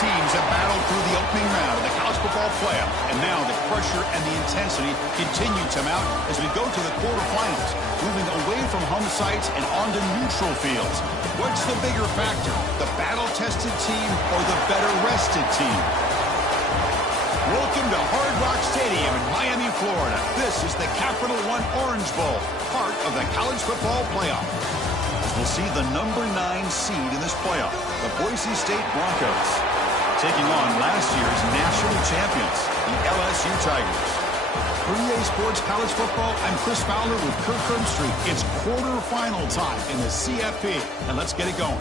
teams have battled through the opening round of the college football playoff, and now the pressure and the intensity continue to mount as we go to the quarterfinals, moving away from home sites and onto neutral fields. What's the bigger factor, the battle-tested team or the better-rested team? Welcome to Hard Rock Stadium in Miami, Florida. This is the Capital One Orange Bowl, part of the college football playoff. We'll see the number 9 seed in this playoff, the Boise State Broncos, taking on last year's national champions, the LSU Tigers. For EA Sports College Football, I'm Chris Fowler with Kirk Herbstreit. It's quarterfinal time in the CFP, and let's get it going.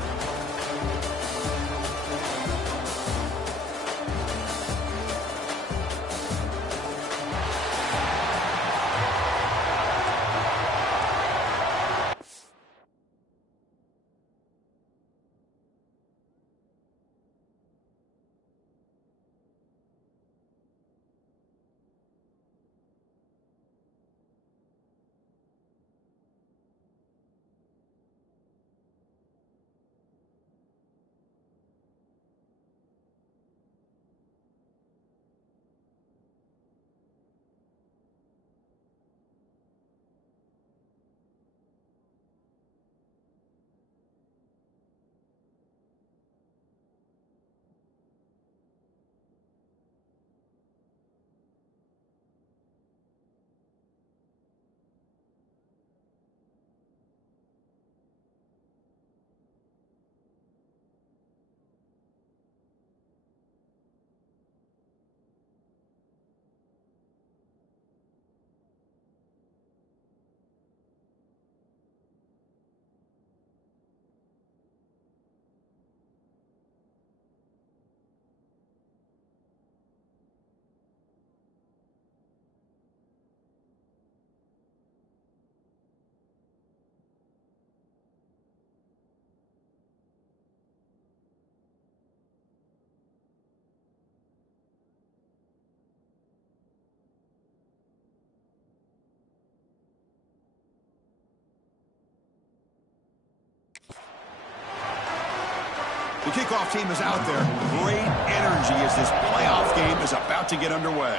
The kickoff team is out there. Great energy as this playoff game is about to get underway.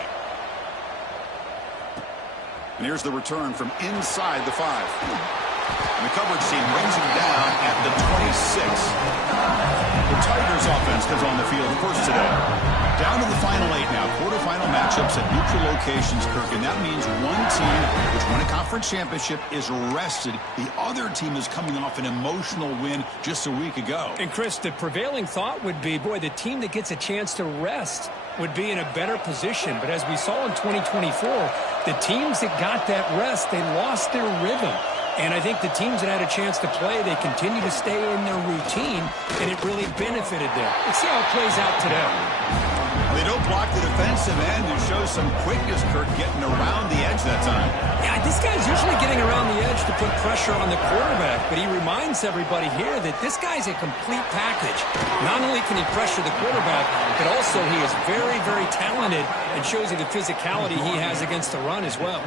And here's the return from inside the 5. And the coverage team brings him down at the 26. The Tigers offense comes on the field first today. Down to the final 8 now. Quarterfinal matchups at neutral locations, Kirk. And that means one team, which won a conference championship, is rested. The other team is coming off an emotional win just a week ago. And, Chris, the prevailing thought would be, boy, the team that gets a chance to rest would be in a better position. But as we saw in 2024, the teams that got that rest, they lost their rhythm. And I think the teams that had a chance to play, they continue to stay in their routine, and it really benefited them. Let's see how it plays out today. They don't block the defensive end and show some quickness, Kirk, getting around the edge that time. Yeah, this guy's usually getting around the edge to put pressure on the quarterback, but he reminds everybody here that this guy's a complete package. Not only can he pressure the quarterback, but also he is very, very talented and shows you the physicality he has against the run as well.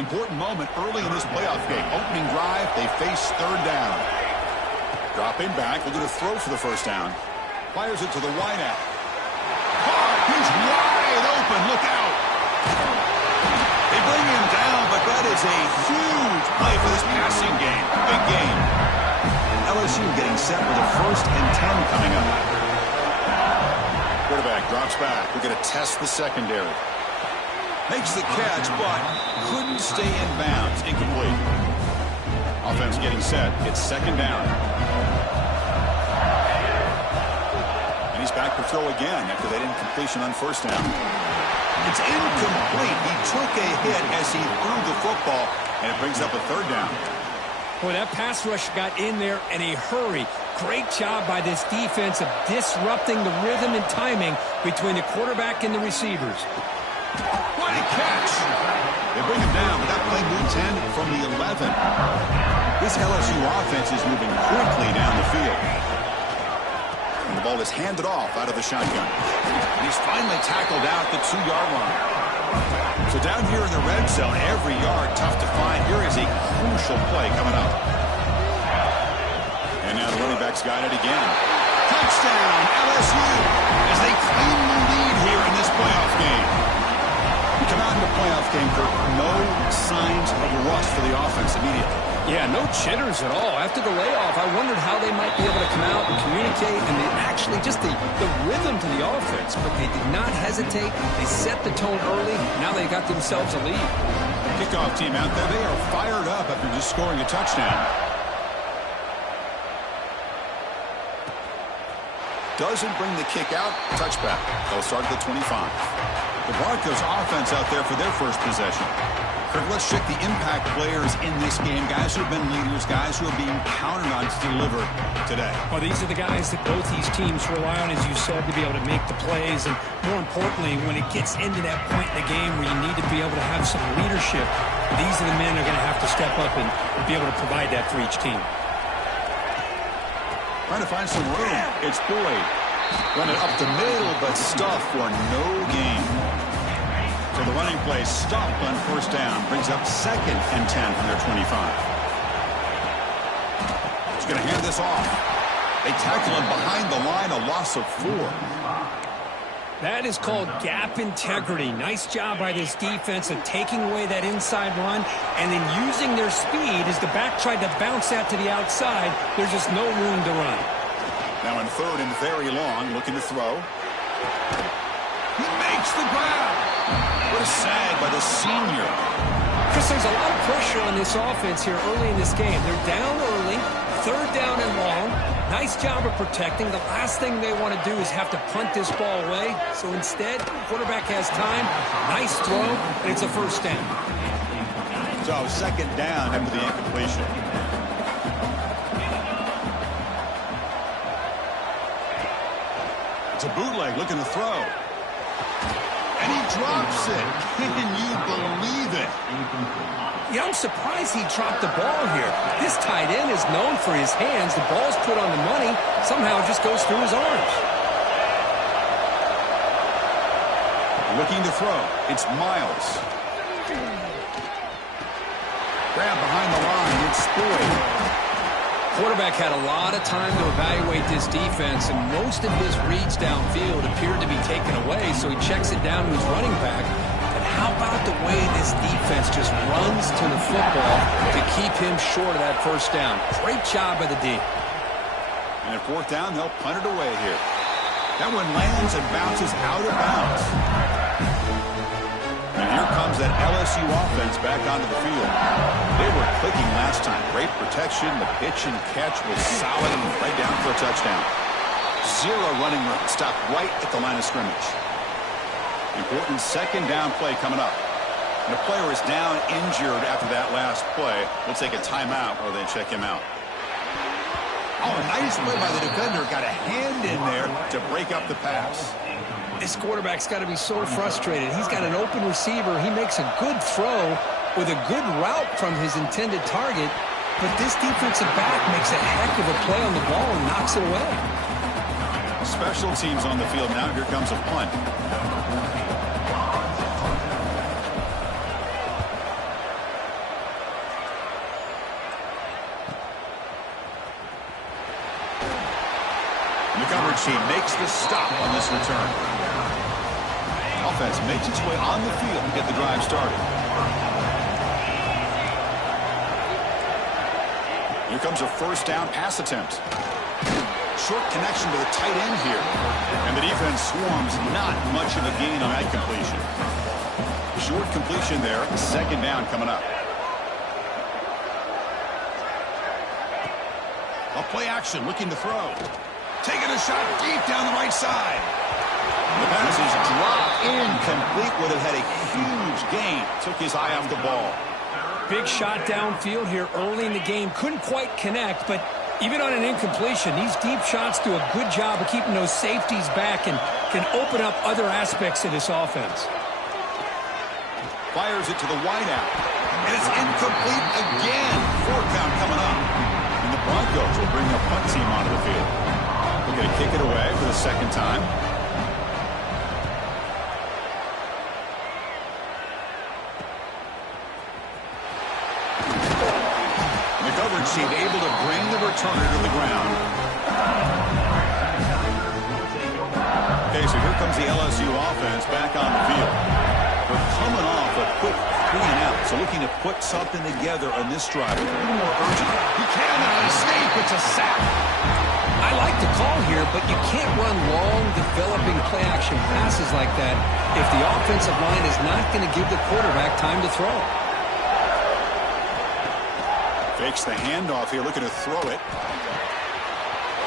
Important moment early in this playoff game. Opening drive, they face third down. Dropping back, looking to throw for the first down. Fires it to the wideout. He's wide open. Look out. They bring him down, but that is a huge play for this passing game. Big game. LSU getting set with a 1st and 10 coming up. Quarterback drops back. We're going to test the secondary. Makes the catch, but couldn't stay in bounds. Incomplete. Offense getting set. It's 2nd down. And he's back to throw again after that incompletion on 1st down. It's incomplete. He took a hit as he threw the football, and it brings up a 3rd down. Boy, that pass rush got in there in a hurry. Great job by this defense of disrupting the rhythm and timing between the quarterback and the receivers. What a catch! They bring him down, but that play moved 10 from the 11. This LSU offense is moving quickly down the field. And the ball is handed off out of the shotgun. And he's finally tackled out the 2-yard line. So down here in the red zone, every yard tough to find. Here is a crucial play coming up. And now the running back's got it again. Touchdown, LSU, as they claim the lead here in this playoff game. We come out in the playoff game, Kirk, no signs of rust for the offense immediately. Yeah, no jitters at all. After the layoff, I wondered how they might be able to come out and communicate, and actually just the rhythm to the offense. But they did not hesitate. They set the tone early. Now they got themselves a lead. Kickoff team out there, they are fired up after just scoring a touchdown. Doesn't bring the kick out. Touchback. They'll start at the 25. The Broncos offense out there for their first possession. Kirk, let's check the impact players in this game. Guys who have been leaders, guys who are being counted on to deliver today. Well, these are the guys that both these teams rely on, as you said, to be able to make the plays. And more importantly, when it gets into that point in the game where you need to be able to have some leadership, these are the men who are going to have to step up and be able to provide that for each team. Trying to find some room. It's Boyd. Run it up the middle, but stuffed for no gain. So the running play stopped on first down. Brings up 2nd and 10 from their 25. He's going to hand this off. They tackle him behind the line, a loss of 4. That is called gap integrity. Nice job by this defense of taking away that inside run and then using their speed as the back tried to bounce that to the outside. There's just no room to run. Now in 3rd and very long, looking to throw. He makes the grab. What a sag by the senior. Chris, there's a lot of pressure on this offense here early in this game. They're down early, 3rd down and long. Nice job of protecting. The last thing they want to do is have to punt this ball away. So instead, quarterback has time. Nice throw, and it's a first down. So 2nd down after the incompletion. It's a bootleg looking to throw. And he drops it. Can you believe it? Yeah, I'm surprised he dropped the ball here. This tight end is known for his hands. The ball's put on the money. Somehow it just goes through his arms. Looking to throw. It's Miles. Grab behind the line. It's Boyd. Quarterback had a lot of time to evaluate this defense, and most of his reads downfield appeared to be taken away, so he checks it down to his running back. But how about the way this defense just runs to the football to keep him short of that first down? Great job by the D. And at 4th down, they'll punt it away here. That one lands and bounces out of bounds. And here comes that LSU offense back onto the field. They were clicking last time. Great protection. The pitch and catch was solid and right down for a touchdown. 0 running room. Stopped right at the line of scrimmage. Important 2nd down play coming up. And the player is down injured after that last play. We'll take a timeout or then check him out. Oh, nice play by the defender. Got a hand in there to break up the pass. This quarterback's got to be so frustrated. He's got an open receiver. He makes a good throw with a good route from his intended target, but this defensive back makes a heck of a play on the ball and knocks it away. Special teams on the field now. Here comes a punt. The coverage team makes the stop on this return. Offense makes its way on the field to get the drive started. Here comes a 1st down pass attempt. Short connection to the tight end here. And the defense swarms. Not much of a gain on that completion. Short completion there. 2nd down coming up. A play action looking to throw. Taking a shot deep down the right side. The pass is dropped incomplete. Would have had a huge gain. Took his eye off the ball. Big shot downfield here early in the game. Couldn't quite connect, but even on an incompletion, these deep shots do a good job of keeping those safeties back and can open up other aspects of this offense. Fires it to the wideout. And it's incomplete again. 4 count coming up. And the Broncos will bring a punt team onto the field. They're going to kick it away for the 2nd time. The coverage team able to bring the returner to the ground. Okay, so here comes the LSU offense back on the field. They're coming off a quick 3 and out, so looking to put something together on this drive. A little more urgent. He cannot escape. It's a sack. I like the call here, but you can't run long, developing play-action passes like that if the offensive line is not going to give the quarterback time to throw. Fakes the handoff here, looking to throw it.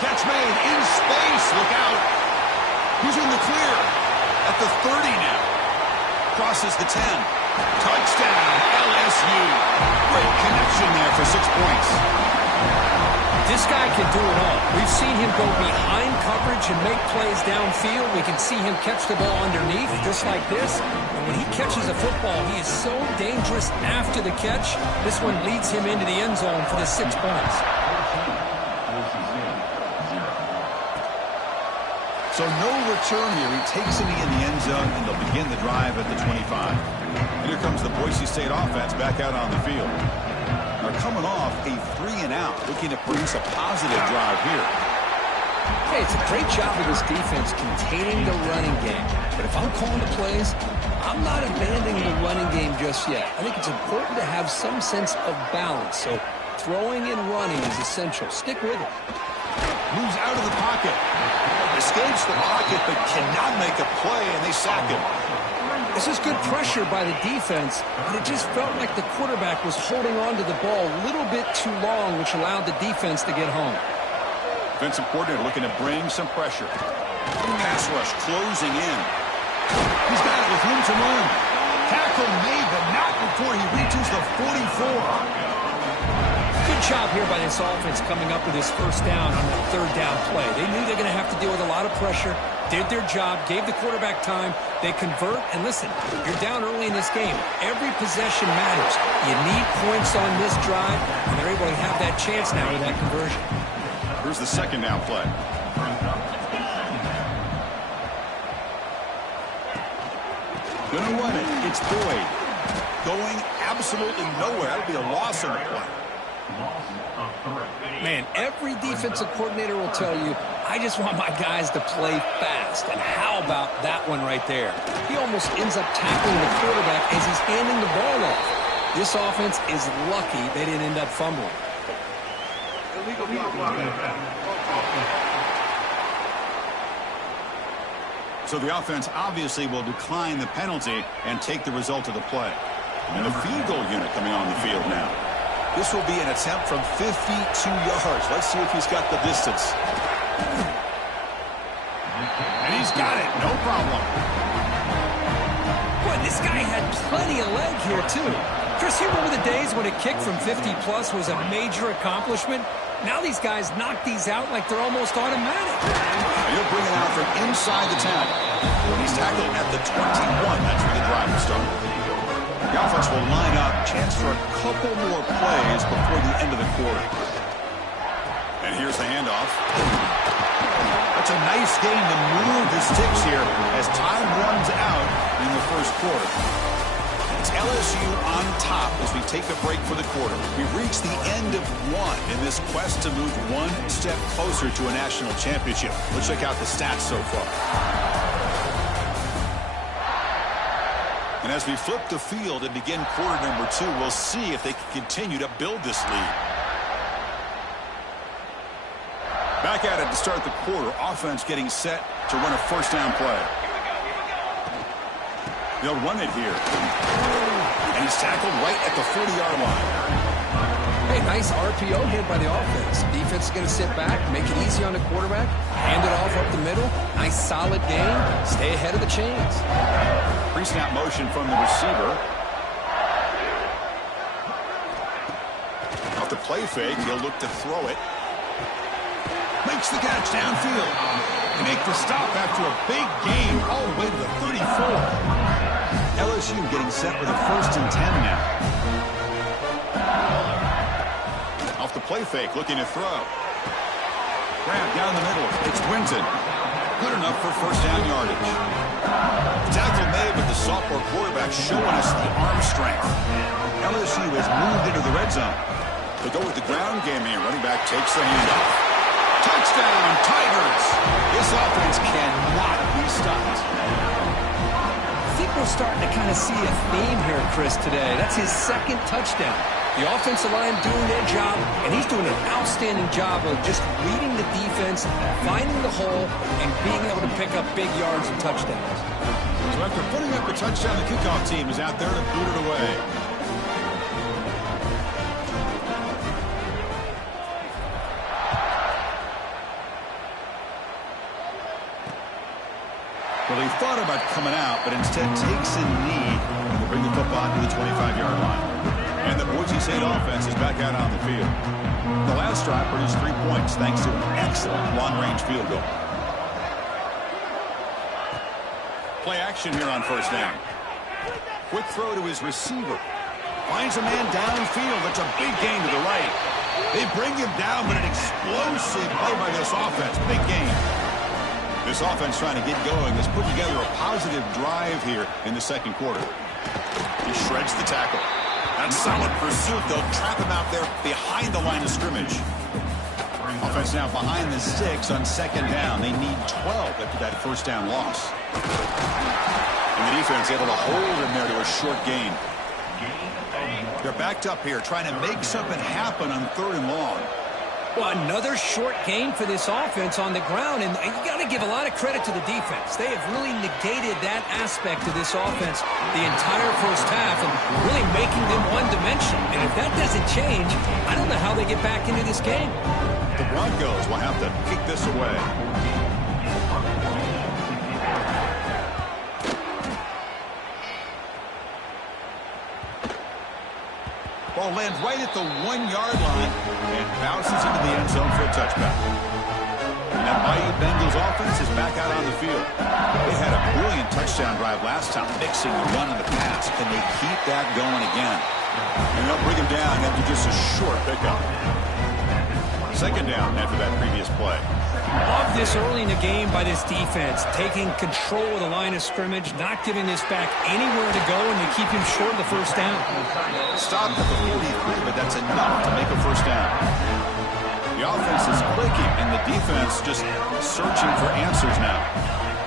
Catch made in space. Look out. He's in the clear at the 30 now. Crosses the 10. Touchdown, LSU. Great connection there for 6 points. This guy can do it all. We've seen him go behind coverage and make plays downfield. We can see him catch the ball underneath just like this. And when he catches a football, he is so dangerous after the catch. This one leads him into the end zone for the 6 points. So no return here. He takes it in the end zone, and they'll begin the drive at the 25. Here comes the Boise State offense back out on the field. They're coming off a 3 and out, looking to produce a positive drive here. Hey, it's a great job of this defense containing the running game. But if I'm calling the plays, I'm not abandoning the running game just yet. I think it's important to have some sense of balance. So throwing and running is essential. Stick with it. Moves out of the pocket. Escapes the pocket, but cannot make a play, and they sack him. This is good pressure by the defense, but it just felt like the quarterback was holding on to the ball a little bit too long, which allowed the defense to get home. Defensive coordinator looking to bring some pressure. Pass rush closing in. He's got it with room to run. Tackle made, but not before he reaches the 44. Good job here by this offense coming up with his first down on the 3rd down play. They knew they're going to have to deal with a lot of pressure, did their job, gave the quarterback time. They convert, and listen, you're down early in this game. Every possession matters. You need points on this drive, and they're able to have that chance now with that conversion. Here's the 2nd down play. Gonna run it. It's Boyd. Going absolutely nowhere. That'll be a loss on the play. Man, every defensive coordinator will tell you, I just want my guys to play fast. And how about that one right there? He almost ends up tackling the quarterback as he's handing the ball off. This offense is lucky they didn't end up fumbling. So the offense obviously will decline the penalty and take the result of the play. And the field goal unit coming on the field now. This will be an attempt from 52 yards. Let's see if he's got the distance. And he's got it. No problem. Boy, this guy had plenty of leg here, too. Chris, you remember the days when a kick from 50-plus was a major accomplishment? Now these guys knock these out like they're almost automatic. He'll bring it out from inside the 10. He's tackled at the 21. That's where the drive will start. The offense will line up. Chance for a couple more plays before the end of the quarter. And here's the handoff. That's a nice game to move the sticks here as time runs out in the first quarter. It's LSU on top as we take a break for the quarter. We've reached the end of one in this quest to move one step closer to a national championship. Let's check out the stats so far. And as we flip the field and begin quarter number 2, we'll see if they can continue to build this lead. Back at it to start the quarter. Offense getting set to run a first down play. They'll run it here. And he's tackled right at the 40-yard line. Hey, nice RPO hit by the offense. Defense is going to sit back, make it easy on the quarterback, hand it off up the middle. Nice solid game. Stay ahead of the chains. Pre-snap motion from the receiver. Off the play fake, he'll look to throw it. Makes the catch downfield. They make the stop after a big gain all the way to the 34. LSU getting set with a 1st and 10 now. Off the play fake, looking to throw. Grab down the middle. It's Winton. Good enough for first down yardage. Tackle made, but the sophomore quarterback showing us the arm strength. LSU has moved into the red zone. They'll go with the ground game here. Running back takes the handoff. Touchdown, Tigers. This offense cannot be stopped. I think we're starting to kind of see a theme here, Chris, today. That's his second touchdown. The offensive line doing their job, and he's doing an outstanding job of just reading the defense, finding the hole, and being able to pick up big yards and touchdowns. So after putting up a touchdown, the kickoff team is out there to boot it away. Well, he thought about coming out, but instead takes a knee to bring the football to the 25-yard line. And the Boise State offense is back out on the field. The last drive produced 3 points thanks to an excellent long-range field goal. Play action here on first down. Quick throw to his receiver. Finds a man downfield. That's a big gain to the right. They bring him down, but an explosive play by this offense. Big gain. This offense trying to get going has put together a positive drive here in the second quarter. He shreds the tackle. That's solid pursuit. They'll trap him out there behind the line of scrimmage. Offense now behind the 6 on second down. They need 12 after that first down loss. And the defense able to hold him there to a short gain. They're backed up here trying to make something happen on 3rd and long. Well, another short gain for this offense on the ground, and you got to give a lot of credit to the defense. They have really negated that aspect of this offense the entire first half and really making them one-dimensional. And if that doesn't change, I don't know how they get back into this game. The Broncos will have to kick this away. Ball lands right at the 1-yard line and bounces into the end zone for a touchback. And that Mighty Bengals offense is back out on the field. They had a brilliant touchdown drive last time, mixing the run and the pass. Can they keep that going again? And they'll bring him down after just a short pickup. Second down after that previous play. Love this early in the game by this defense, taking control of the line of scrimmage, not giving this back anywhere to go, and they keep him short of the first down. Stopped at the 43, but that's enough to make a first down. The offense is clicking, and the defense just searching for answers now.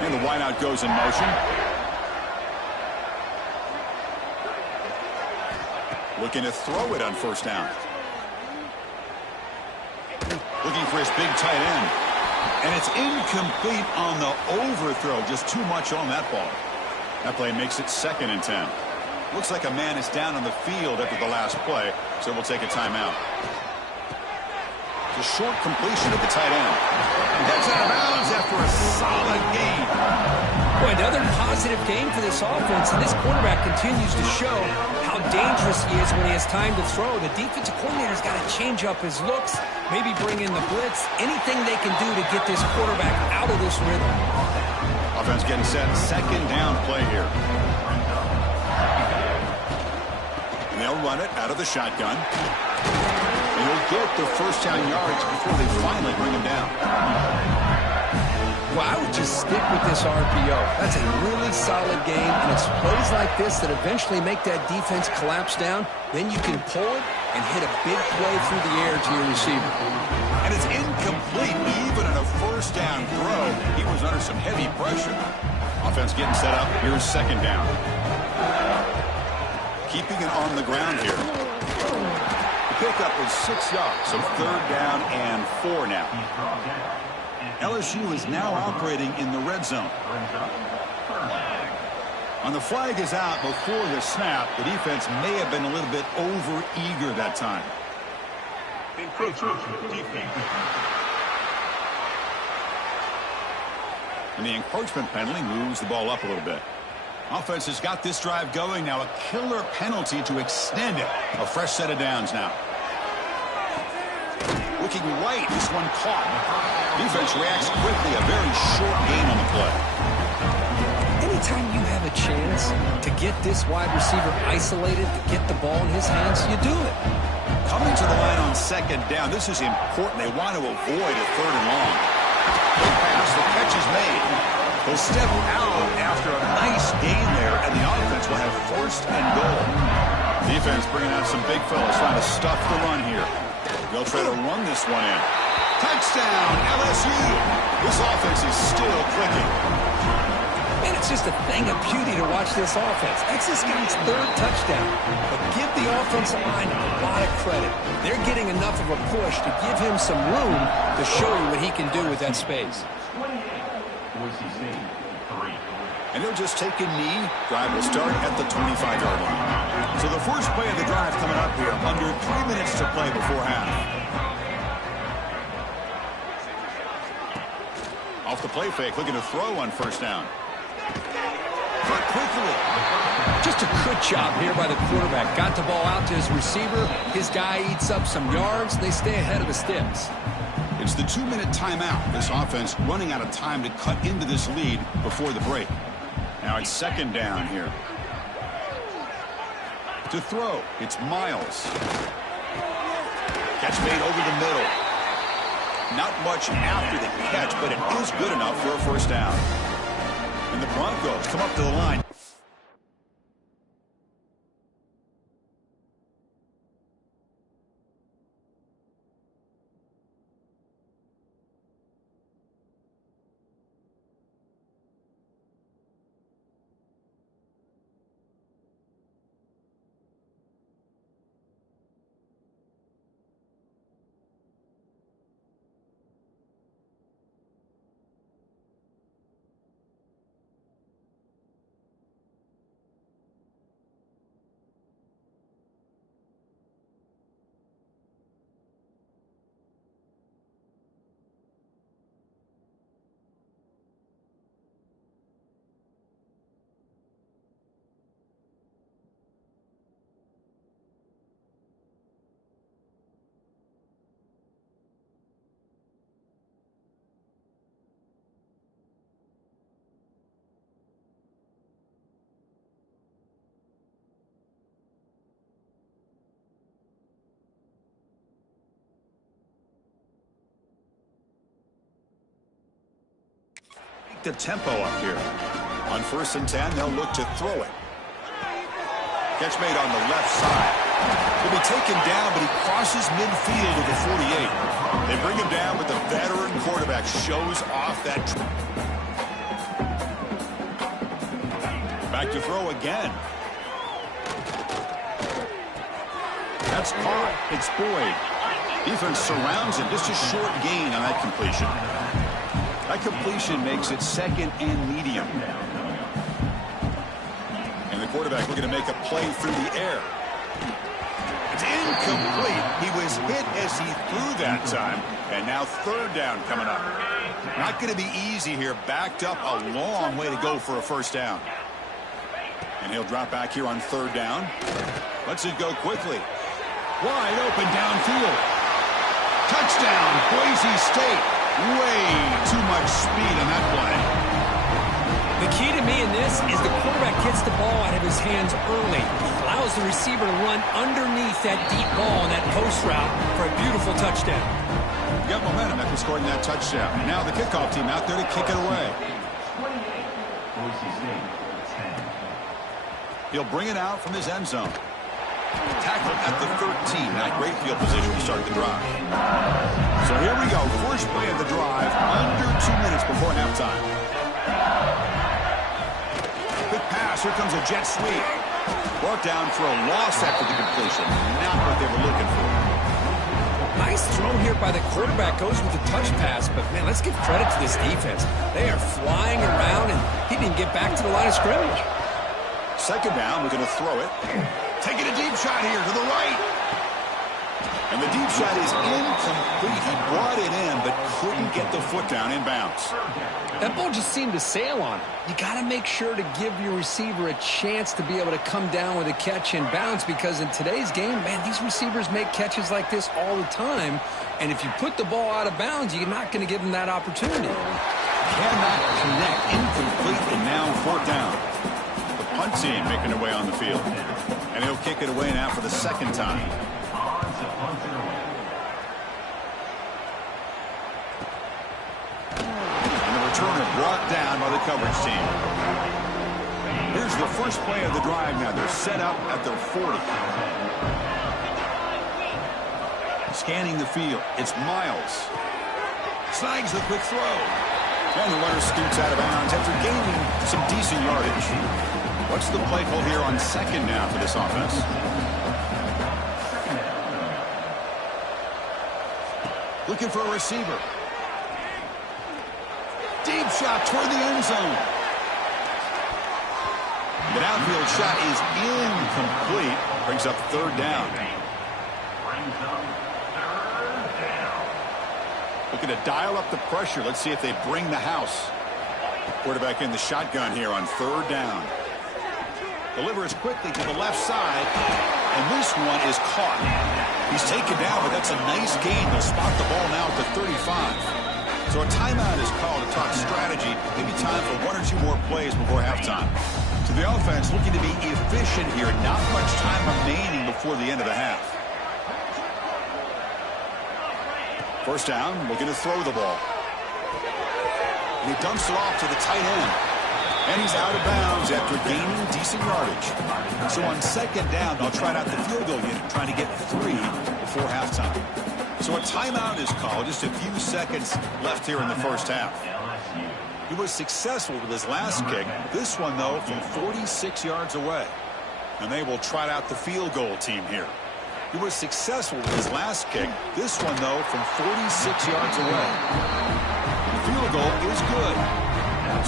And the wideout goes in motion. Looking to throw it on first down. Looking for his big tight end. And it's incomplete on the overthrow. Just too much on that ball. That play makes it 2nd and 10. Looks like a man is down on the field after the last play, so we'll take a timeout. The short completion of the tight end. Heads out of bounds after a solid game. Boy, another positive game for this offense, and this quarterback continues to show how dangerous he is when he has time to throw. The defensive coordinator's got to change up his looks, maybe bring in the blitz, anything they can do to get this quarterback out of this rhythm. Offense getting set. Second down play here. And they'll run it out of the shotgun. And he'll get the first down yards before they finally bring him down. Well, I would just stick with this RPO. That's a really solid game, and it's plays like this that eventually make that defense collapse down. Then you can pull it and hit a big play through the air to your receiver. And it's incomplete. Even on a first down throw, he was under some heavy pressure. Offense getting set up. Here's second down. Keeping it on the ground here. The pickup was 6 yards, so 3rd down and 4 now. LSU is now operating in the red zone. On the flag is out before the snap. The defense may have been a little bit over-eager that time. And the encroachment penalty moves the ball up a little bit. Offense has got this drive going now. A killer penalty to extend it. A fresh set of downs now. Looking right, this one caught. Defense reacts quickly. A very short gain on the play. Anytime you have a chance to get this wide receiver isolated, to get the ball in his hands, you do it. Coming to the line on second down. This is important. They want to avoid a 3rd and long. They pass. The catch is made. He'll step out after a nice gain there, and the offense will have 1st and goal. Defense bringing out some big fellas trying to stuff the run here. They'll try to run this one in. Touchdown, LSU. This offense is still clicking. And it's just a thing of beauty to watch this offense. That's this guy's third touchdown. But give the offensive line a lot of credit. They're getting enough of a push to give him some room to show you what he can do with that space. And he'll just take a knee. Drive will start at the 25-yard line. So the first play of the drive coming up here. Under 3 minutes to play before half. Off the play fake, looking to throw on first down. Cut quickly. Just a good job here by the quarterback. Got the ball out to his receiver. His guy eats up some yards. They stay ahead of the sticks. It's the 2-minute timeout. This offense running out of time to cut into this lead before the break. Now it's second down here. To throw, it's Miles. Catch made over the middle. Not much after the catch, but it is good enough for a first down. And the Broncos come up to the line. The tempo up here. On 1st and 10, they'll look to throw it. Catch made on the left side. He'll be taken down, but he crosses midfield to the 48. They bring him down, but the veteran quarterback shows off that. Back to throw again. That's caught. It's Boyd. Defense surrounds him. Just a short gain on that completion. That completion makes it second and medium. And the quarterback looking to make a play through the air. It's incomplete. He was hit as he threw that time. And now third down coming up. Not going to be easy here. Backed up a long way to go for a first down. And he'll drop back here on third down. Lets it go quickly. Wide open downfield. Touchdown, Boise State. Way too much speed on that play. The key to me in this is the quarterback gets the ball out of his hands early. Allows the receiver to run underneath that deep ball on that post route for a beautiful touchdown. Got momentum after scoring that touchdown. And now the kickoff team out there to kick it away. He'll bring it out from his end zone. Tackle at the 13. Not great field position to start the drive. So here we go. First play of the drive. Under 2 minutes before halftime. Quick pass. Here comes a jet sweep. Brought down for a loss after the completion. Not what they were looking for. Nice throw here by the quarterback. Goes with the touch pass. But, man, let's give credit to this defense. They are flying around, and he didn't get back to the line of scrimmage. Second down. We're going to throw it. Taking a deep shot here to the right. And the deep shot is incomplete. He brought it in, but couldn't get the foot down in bounds. That ball just seemed to sail on him. You got to make sure to give your receiver a chance to be able to come down with a catch and bounce, because in today's game, man, these receivers make catches like this all the time. And if you put the ball out of bounds, you're not going to give them that opportunity. Cannot connect. Incomplete, and now fourth down. The punt team making their way on the field. And he'll kick it away now for the second time. And the returner brought down by the coverage team. Here's the first play of the drive now. They're set up at their 40. Scanning the field. It's Miles. Snags the quick throw. And the runner scoots out of bounds after gaining some decent yardage. What's the play call here on second down for this offense? Looking for a receiver. Deep shot toward the end zone. The downfield shot is incomplete. Brings up third down. Looking to dial up the pressure. Let's see if they bring the house. Quarterback in the shotgun here on third down. Delivers quickly to the left side. And this one is caught. He's taken down, but that's a nice gain. They'll spot the ball now at the 35. So a timeout is called to talk strategy. Maybe time for one or two more plays before halftime. So the offense looking to be efficient here. Not much time remaining before the end of the half. First down, looking to throw the ball. And he dumps it off to the tight end. And he's out of bounds after gaining decent yardage. So on second down, they'll try out the field goal unit, trying to get 3 before halftime. So a timeout is called. Just a few seconds left here in the first half. He was successful with his last kick. This one, though, from 46 yards away. And they will try out the field goal team here. He was successful with his last kick. This one, though, from 46 yards away. The field goal is good.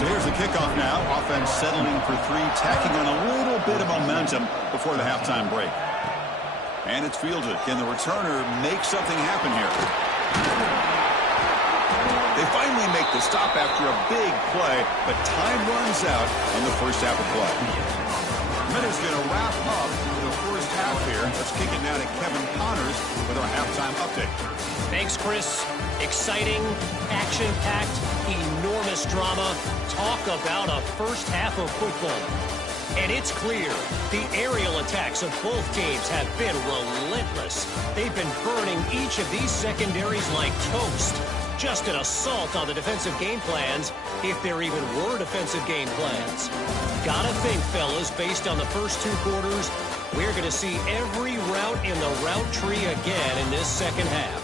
So here's the kickoff now. Offense settling for 3, tacking on a little bit of momentum before the halftime break. And it's fielded. Can the returner make something happen here? They finally make the stop after a big play, but time runs out on the first half of play. Minute's going to wrap up the first half here. Let's kick it now to Kevin Connors with our halftime update. Thanks, Chris. Exciting, action-packed, enormous drama. Talk about a first half of football. And it's clear the aerial attacks of both teams have been relentless. They've been burning each of these secondaries like toast. Just an assault on the defensive game plans, if there even were defensive game plans. Gotta think, fellas, based on the first 2 quarters, we're going to see every route in the route tree again in this second half.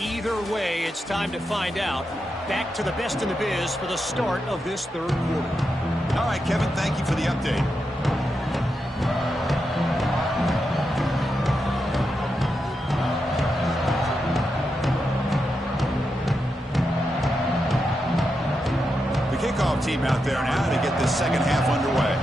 Either way, it's time to find out. Back to the best in the biz for the start of this third quarter. All right, Kevin, thank you for the update. The kickoff team out there now to get this second half underway.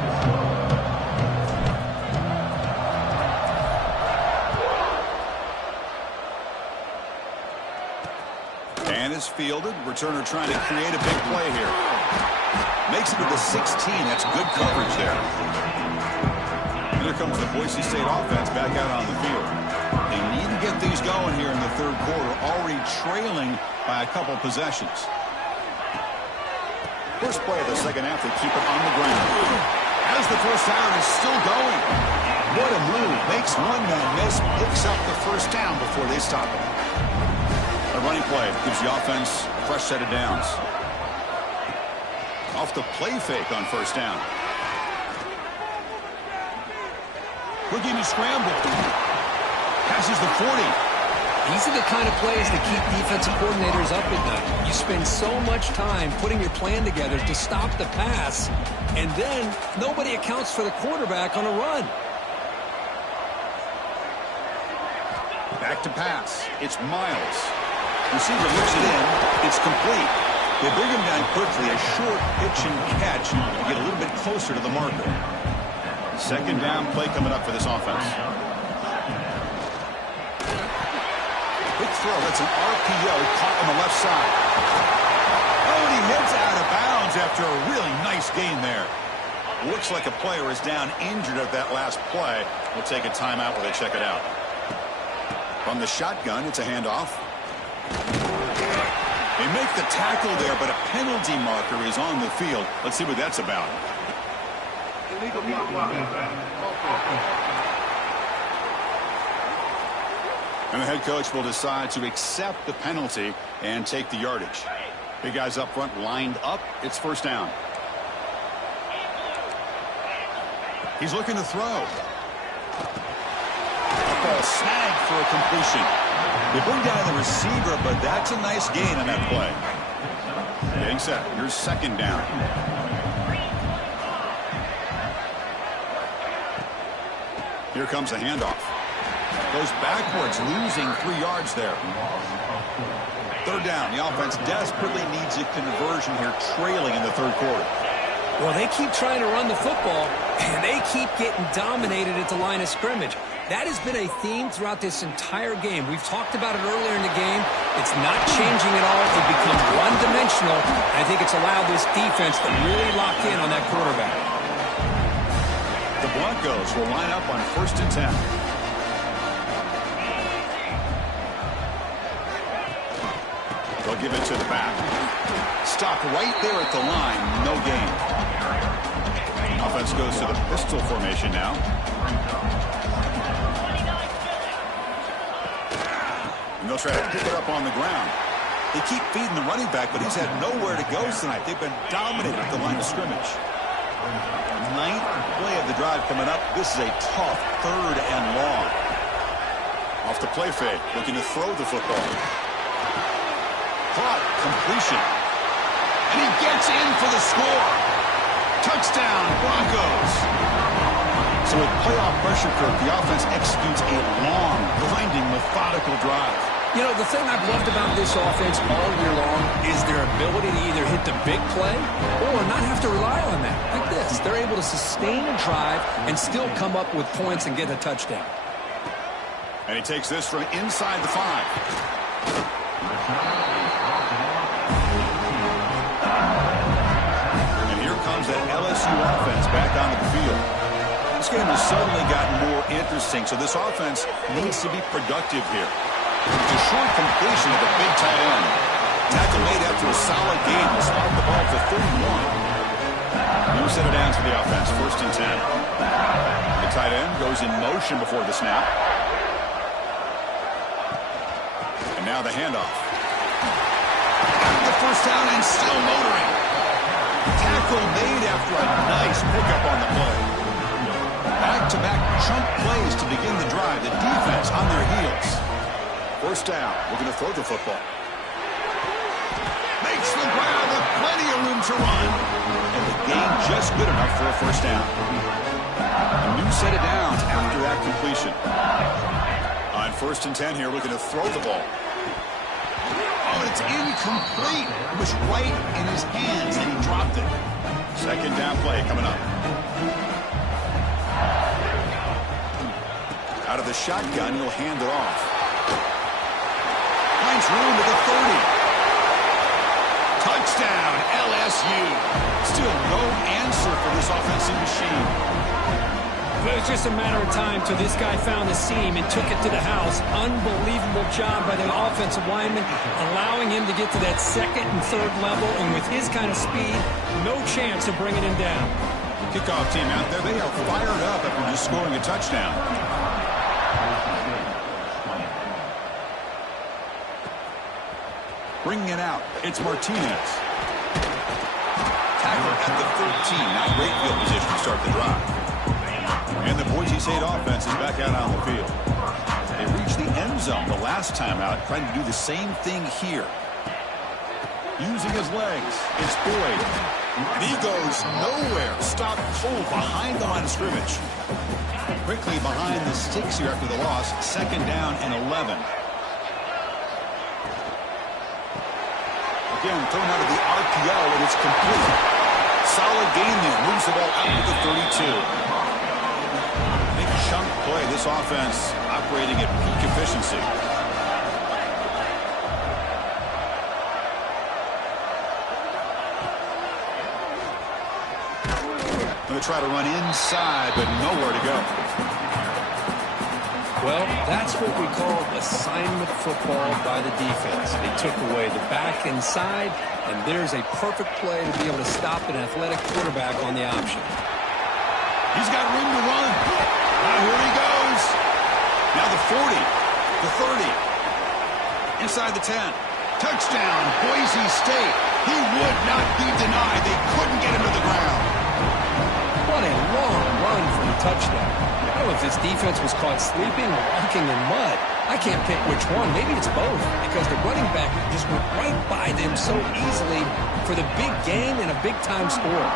And is fielded. Returner trying to create a big play here. Makes it to the 16. That's good coverage there. And here comes the Boise State offense back out on the field. They need to get things going here in the third quarter, already trailing by a couple possessions. First play of the second half, they keep it on the ground. As the first down is still going. What a move. Makes one man miss, picks up the first down before they stop it. A running play gives the offense a fresh set of downs. Off the play fake on first down. Looking to scramble. Passes the 40. These are the kind of plays that keep defensive coordinators up at night. You spend so much time putting your plan together to stop the pass, and then nobody accounts for the quarterback on a run. Back to pass. It's Miles. Receiver looks it in. It's complete. They bring him down quickly. A short pitch and catch to get a little bit closer to the marker. Second down play coming up for this offense. Quick throw. That's an RPO caught on the left side. Oh, and he heads out of bounds after a really nice gain there. Looks like a player is down injured at that last play. We'll take a timeout while they check it out. From the shotgun, it's a handoff. They make the tackle there, but a penalty marker is on the field. Let's see what that's about. And the head coach will decide to accept the penalty and take the yardage. Big guys up front lined up. It's first down. He's looking to throw. A ball snagged for a completion. They bring down the receiver, but that's a nice gain on that play. Getting set. Here's second down. Here comes the handoff. Goes backwards, losing 3 yards there. Third down. The offense desperately needs a conversion here, trailing in the third quarter. Well, they keep trying to run the football, and they keep getting dominated at the line of scrimmage. That has been a theme throughout this entire game. We've talked about it earlier in the game. It's not changing at all. They've become one-dimensional. I think it's allowed this defense to really lock in on that quarterback. The Broncos will line up on 1st and 10. They'll give it to the back. Stop right there at the line. No gain. Offense goes to the pistol formation now. And they'll try to pick it up on the ground. They keep feeding the running back, but he's had nowhere to go tonight. They've been dominated at the line of scrimmage. 9th play of the drive coming up. This is a tough 3rd and long. Off the play fake, looking to throw the football. Caught, completion. And he gets in for the score. Touchdown, Broncos. So with playoff pressure curve, the offense executes a long, grinding, methodical drive. You know, the thing I've loved about this offense all year long is their ability to either hit the big play or not have to rely on that. Like this, they're able to sustain a drive and still come up with points and get a touchdown. And he takes this from inside the 5. That LSU offense back onto the field. This game has suddenly gotten more interesting, so this offense needs to be productive here. It's a short completion of the big tight end. Tackle made after a solid game. They'll spot the ball for 31. New set of downs for the offense, 1st and 10. The tight end goes in motion before the snap. And now the handoff. The first down and still motoring. Tackle made after a nice pickup on the play. Back-to-back chunk plays to begin the drive. The defense on their heels. First down. We're going to throw the football. Makes the grab with plenty of room to run. And the gain just good enough for a first down. A new set of downs after that completion. On 1st and 10 here, looking to throw the ball. Oh, it's incomplete. It was right in his hands, and he dropped it. Second down play coming up. Out of the shotgun, he'll hand it off. Finds room to the 30. Touchdown, LSU. Still no answer for this offensive machine. It was just a matter of time till this guy found the seam and took it to the house. Unbelievable job by the offensive lineman, allowing him to get to that 2nd and 3rd level. And with his kind of speed, no chance of bringing him down. Kickoff team out there, they are fired up after just scoring a touchdown. Bringing it out, it's Martinez. Tackle at the 13. Now great field position to start the drive. And the Boise State offense is back out on the field. They reached the end zone the last time out, trying to do the same thing here. Using his legs, it's Boyd. And he goes nowhere. Stop full behind the line of scrimmage. Quickly behind the sticks here after the loss. 2nd down and 11. Again, thrown out of the RPO, and it's complete. Solid gain there. Moves the ball out to the 32. Chunk play. This offense operating at peak efficiency. Going to try to run inside, but nowhere to go. Well, that's what we call assignment football by the defense. They took away the back inside, and there's a perfect play to be able to stop an athletic quarterback on the option. He's got room to run. Here he goes. Now the 40, the 30, inside the 10. Touchdown, Boise State. He would not be denied. They couldn't get him to the ground. What a long run for the touchdown. I don't know if this defense was caught sleeping or walking in mud. I can't pick which one. Maybe it's both, because the running back just went right by them so easily for the big gain and a big-time score.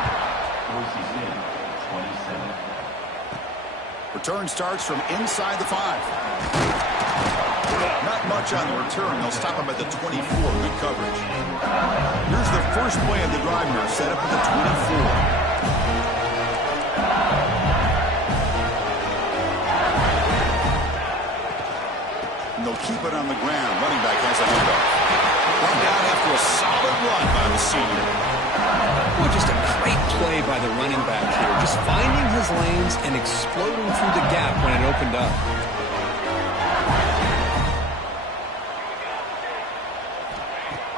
Return starts from inside the 5. Not much on the return. They'll stop him at the 24. Good coverage. Here's the first play of the drive now, set up at the 24. And they'll keep it on the ground. Running back has a handoff. Brought down after a solid run by the senior. Well, just a great play by the running back here. Just finding his lanes and exploding through the gap when it opened up.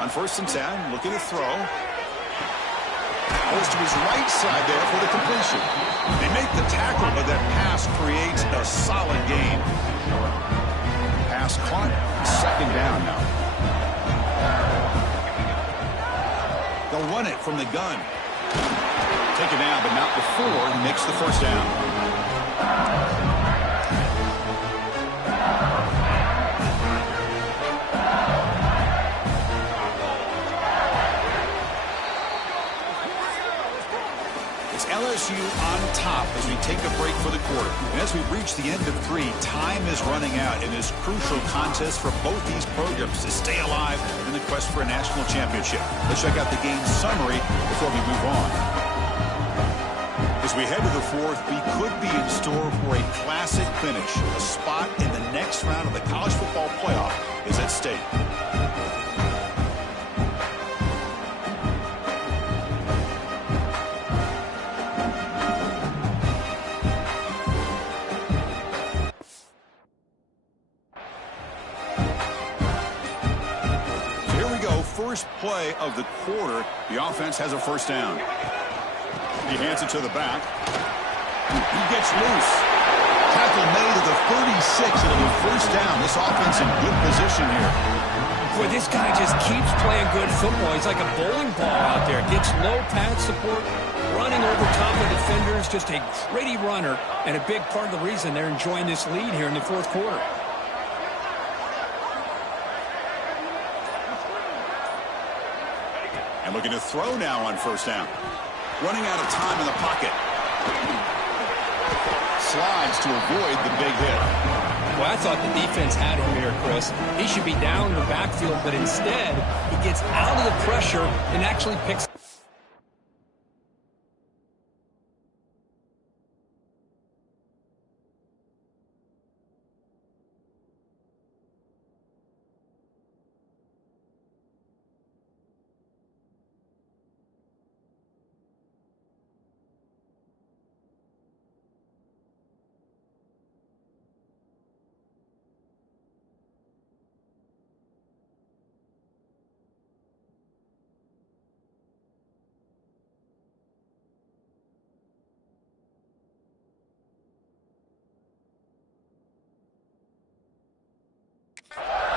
On 1st and 10, looking to throw. Goes to his right side there for the completion. They make the tackle, but that pass creates a solid gain. Pass caught. 2nd down now. They'll run it from the gun. Taken down, but not before he makes the 1st down. LSU on top as we take a break for the quarter. And as we reach the end of 3, time is running out in this crucial contest for both these programs to stay alive in the quest for a national championship. Let's check out the game summary before we move on. As we head to the 4th, we could be in store for a classic finish. A spot in the next round of the college football playoff is at stake. First play of the quarter, the offense has a 1st down. He hands it to the back. He gets loose. Tackle made at the 36, and it'll be 1st down. This offense in good position here. Boy, this guy just keeps playing good football. He's like a bowling ball out there. Gets low pad support, running over top of defenders. Just a gritty runner, and a big part of the reason they're enjoying this lead here in the 4th quarter. And looking to throw now on 1st down. Running out of time in the pocket. Slides to avoid the big hit. Well, I thought the defense had him here, Chris. He should be down in the backfield, but instead, he gets out of the pressure and actually picks.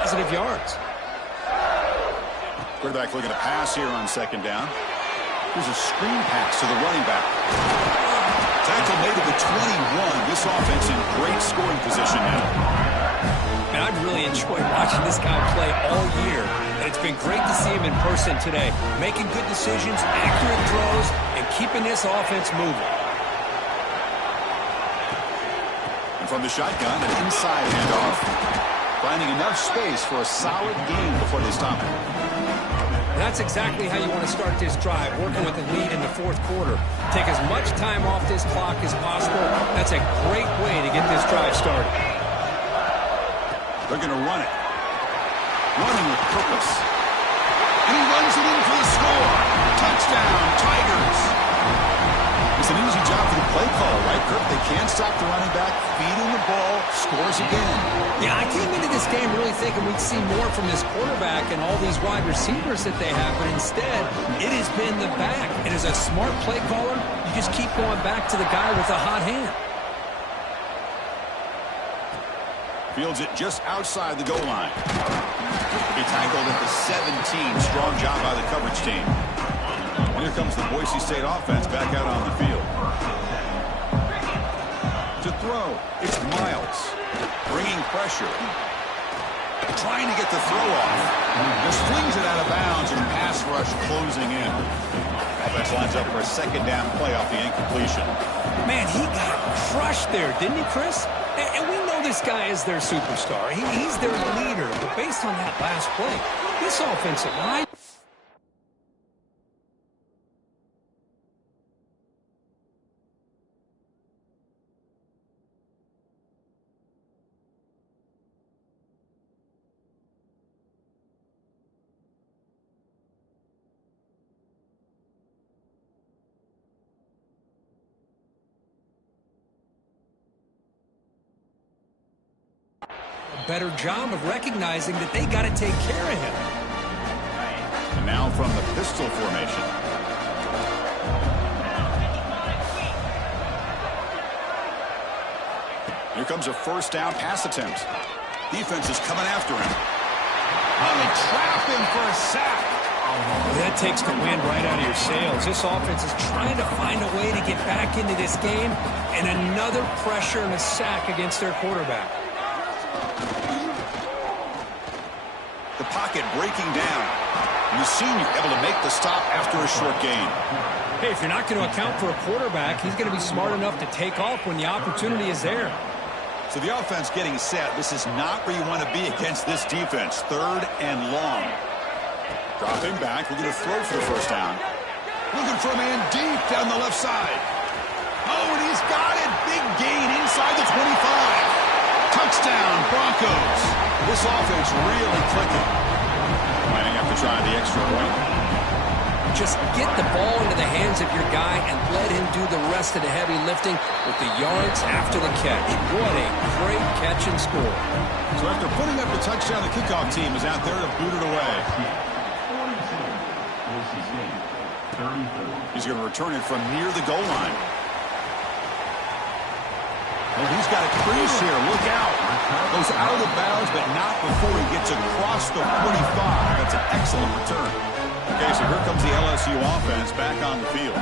Positive yards. Quarterback looking to pass here on 2nd down. Here's a screen pass to the running back. Tackle made at the 21. This offense in great scoring position now. And I've really enjoyed watching this guy play all year. And it's been great to see him in person today. Making good decisions, accurate throws, and keeping this offense moving. And from the shotgun, an inside handoff. Finding enough space for a solid gain before they stop it. That's exactly how you want to start this drive, working with the lead in the 4th quarter. Take as much time off this clock as possible. That's a great way to get this drive started. They're going to run it. Running with purpose. And he runs it in for the score. Touchdown, Tigers. It's an easy job for the play caller, right, Kirk? They can't stop the running back, feeding the ball, scores again. Yeah, I came into this game really thinking we'd see more from this quarterback and all these wide receivers that they have, but instead, it has been the back. And as a smart play caller, you just keep going back to the guy with a hot hand. Fields it just outside the goal line. He tackled at the 17. Strong job by the coverage team. And here comes the Boise State offense back out on the field. To throw. It's Miles. Bringing pressure. Trying to get the throw off. Just flings it out of bounds and pass rush closing in. Offense lines up for a second down play off the incompletion. Man, he got crushed there, didn't he, Chris? And we know this guy is their superstar. He's their leader. But based on that last play, this offensive line... better job of recognizing that they got to take care of him. And now from the pistol formation. Here comes a first down pass attempt. Defense is coming after him. Oh, they trap him for a sack. That takes the wind right out of your sails. This offense is trying to find a way to get back into this game, and another pressure and a sack against their quarterback. The pocket breaking down. And the senior able to make the stop after a short gain. Hey, if you're not going to account for a quarterback, he's going to be smart enough to take off when the opportunity is there. So the offense getting set. This is not where you want to be against this defense. Third and long. Dropping back. We're going to throw for the first down. Looking for a man deep down the left side. Oh, and he's got it. Big gain inside the 25. Touchdown, Broncos. This offense really clicking. Might have to try the extra point. Just get the ball into the hands of your guy and let him do the rest of the heavy lifting with the yards after the catch. What a great catch and score. So after putting up the touchdown, the kickoff team is out there to boot it away. He's going to return it from near the goal line. Oh, he's got a crease here. Look out. Goes out of bounds, but not before he gets across the 45. That's an excellent return. Okay, so here comes the LSU offense back on the field.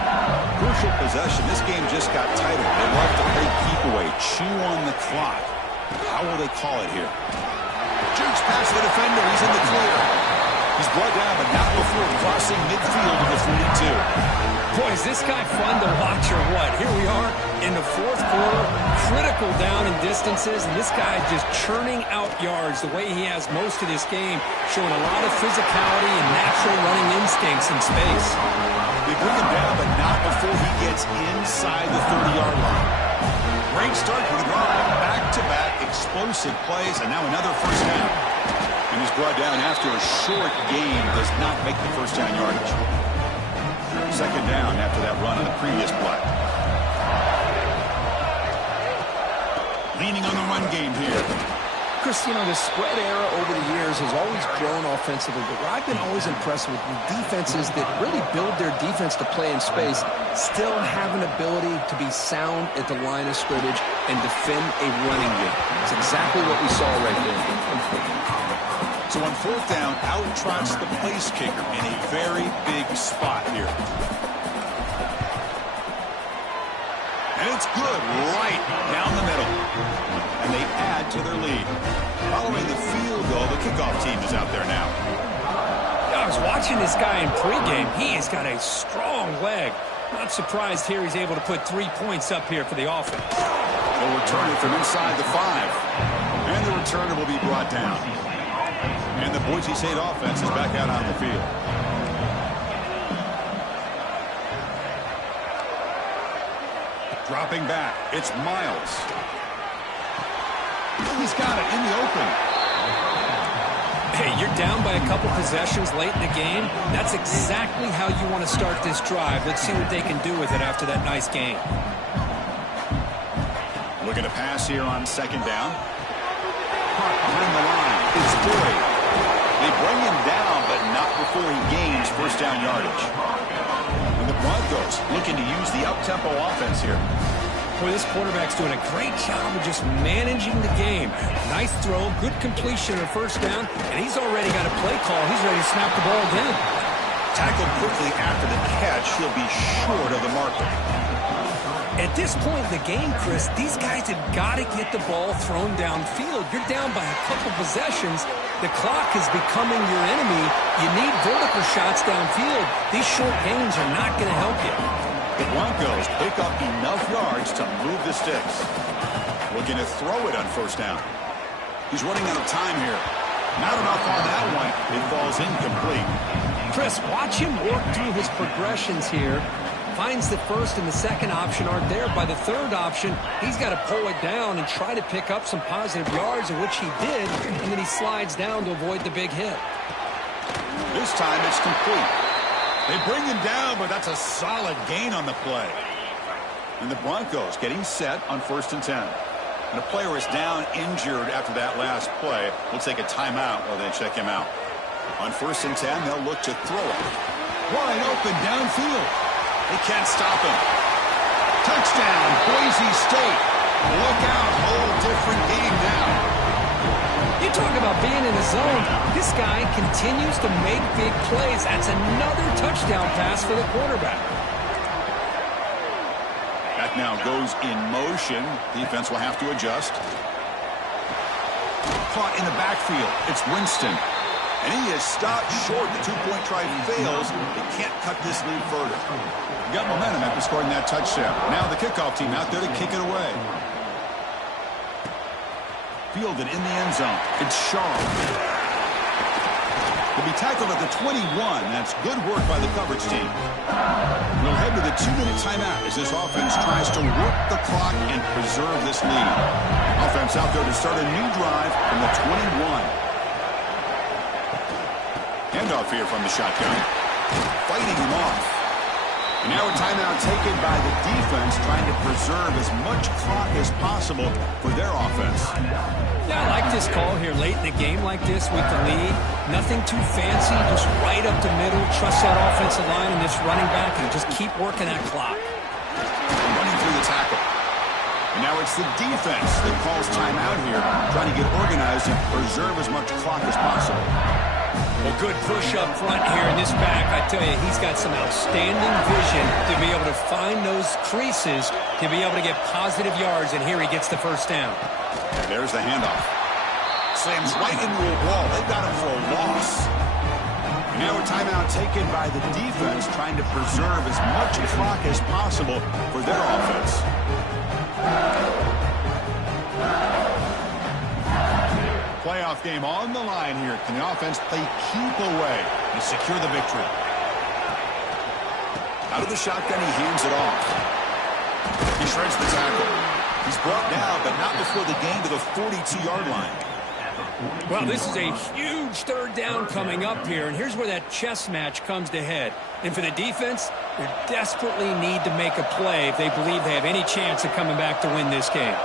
Crucial possession. This game just got tighter. They love to play keep away, chew on the clock. How will they call it here? Jukes past the defender. He's in the clear. He's brought down, but not before crossing midfield to the 42. Boy, is this guy fun to watch or what? Here we are in the fourth quarter, critical down in distances, and this guy just churning out yards the way he has most of this game, showing a lot of physicality and natural running instincts in space. They bring him down, but not before he gets inside the 30-yard line. Great start for the drive. Back-to-back explosive plays, and now another first down. And he's brought down after a short gain, does not make the first down yardage. Second down after that run on the previous play. Leaning on the run game here. Chris, you know, the spread era over the years has always grown offensively, but what I've been always impressed with defenses that really build their defense to play in space still have an ability to be sound at the line of scrimmage and defend a running game. It's exactly what we saw right there. So on fourth down, out trots the place kicker in a very big spot here. And it's good right down the middle. And they add to their lead. Following the field goal, the kickoff team is out there now. I was watching this guy in pregame. He has got a strong leg. Not surprised here he's able to put 3 points up here for the offense. They'll return it from inside the 5. And the returner will be brought down. And the Boise State offense is back out on the field. Dropping back, it's Miles. He's got it in the open. Hey, you're down by a couple possessions late in the game. That's exactly how you want to start this drive. Let's see what they can do with it after that nice game. Looking to pass here on second down. Caught behind the line. It's Boyd. They bring him down, but not before he gains first down yardage. And the Broncos looking to use the up-tempo offense here. Boy, this quarterback's doing a great job of just managing the game. Nice throw, good completion of first down, and he's already got a play call. He's ready to snap the ball again. Tackled quickly after the catch. He'll be short of the marker. At this point in the game, Chris, these guys have got to get the ball thrown downfield. You're down by a couple possessions. The clock is becoming your enemy. You need vertical shots downfield. These short gains are not going to help you. The Broncos pick up enough yards to move the sticks. Looking to throw it on first down. He's running out of time here. Not enough on that one. It falls incomplete. Chris, watch him work through his progressions here. Finds the first and the second option aren't there. By the third option, he's got to pull it down and try to pick up some positive yards, of which he did, and then he slides down to avoid the big hit. This time it's complete. They bring him down, but that's a solid gain on the play. And the Broncos getting set on 1st and 10. And a player is down injured after that last play. We'll take a timeout while they check him out. On 1st and 10, they'll look to throw it. Wide open downfield. They can't stop him. Touchdown, Boise State. Look out, whole different game now. You talk about being in the zone. This guy continues to make big plays. That's another touchdown pass for the quarterback. That now goes in motion. Defense will have to adjust. Caught in the backfield. It's Winston. And he is stopped short. The two-point try fails. They can't cut this lead further. Got momentum after scoring that touchdown. Now the kickoff team out there to kick it away. Fielded in the end zone. It's Shaw. He'll be tackled at the 21. That's good work by the coverage team. We'll head to the 2-minute timeout as this offense tries to work the clock and preserve this lead. Offense out there to start a new drive from the 21. Handoff here from the shotgun. Fighting him off. And now a timeout taken by the defense, trying to preserve as much clock as possible for their offense. Yeah, I like this call here late in the game like this with the lead. Nothing too fancy, just right up the middle. Trust that offensive line and this running back and just keep working that clock. Running through the tackle. And now it's the defense that calls timeout here, trying to get organized and preserve as much clock as possible. Well, good push up front here in this back. I tell you, he's got some outstanding vision to be able to find those creases, to be able to get positive yards, and here he gets the first down. There's the handoff. Slams right into a wall. They've got him for a loss. And now a timeout taken by the defense, trying to preserve as much clock as possible for their offense. Playoff game on the line here. Can the offense play keep away and secure the victory? Out of the shotgun, he hands it off. He shreds the tackle. He's brought down, but not before the gain to the 42-yard line. Well, this is a huge third down coming up here, and here's where that chess match comes to head. And for the defense, they desperately need to make a play if they believe they have any chance of coming back to win this game.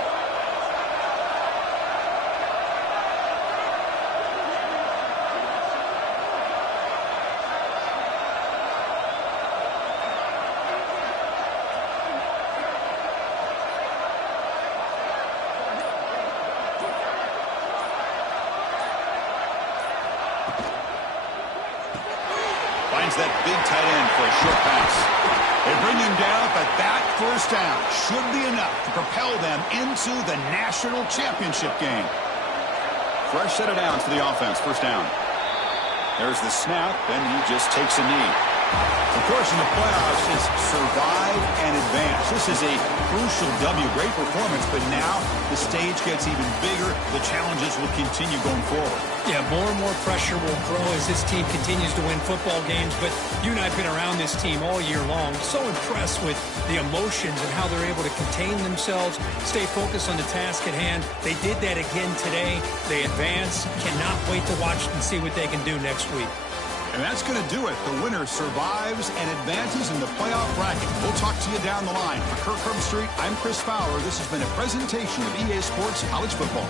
Finds that big tight end for a short pass. They bring him down, but that first down should be enough to propel them into the national championship game. Fresh set of downs for the offense. First down. There's the snap, and he just takes a knee. Of course, in the playoffs, it's survive and advance. This is a crucial W. Great performance, but now the stage gets even bigger. The challenges will continue going forward. Yeah, more and more pressure will grow as this team continues to win football games. But you and I have been around this team all year long. So impressed with the emotions and how they're able to contain themselves, stay focused on the task at hand. They did that again today. They advance. Cannot wait to watch and see what they can do next week. And that's going to do it. The winner survives and advances in the playoff bracket. We'll talk to you down the line. For Kirk Herbstreit, I'm Chris Fowler. This has been a presentation of EA Sports College Football.